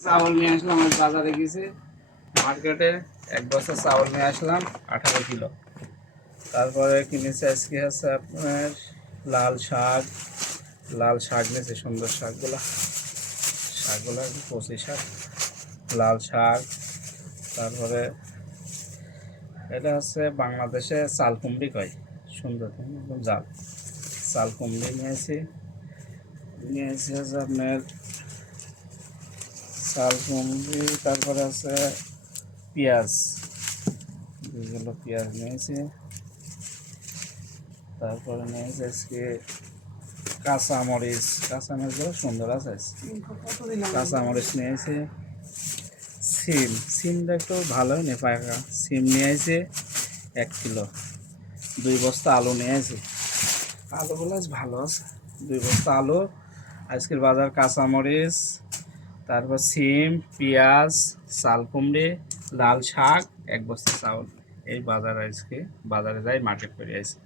চাউল নিয়ে আসলাম আজ বাজারে গেছে মার্কেটে। এক বস্তা চাউল নিয়ে আসলাম 18 কিলো। তারপরে কিনেছে আজকে হচ্ছে আপনার লাল শাক। লাল শাক নিয়েছে, সুন্দর শাকগুলা কচি শাক, লাল শাক। তারপরে এটা হচ্ছে বাংলাদেশে চাল কুমড়ি কয়, সুন্দর একদম জাল চাল কুমড়ি নিয়েছি হচ্ছে আপনার চাল কুমড়ি। তারপরে আছে পেঁয়াজ, 2 কিলো পেঁয়াজ নিয়েছি। তারপরে নিয়েছি আজকে কাঁচামরিচগুলো সুন্দর আছে। কাঁচামরিচ নিয়েছি। সিমটা একটু ভালোই নেই পাকা। সিম নিয়ে আসি 1 কিলো। 2 বস্তা আলু নিয়ে আসি। আলুগুলো আজ ভালো আছে। 2 বস্তা আলু, আজকের বাজার কাঁচামরিচ, তারপর সিম, পেঁয়াজ, চাল কুমড়ি, লাল শাক, 1 বস্তা চাউল। এই বাজার আজকে বাজারে যাই মার্কেট করে আসি।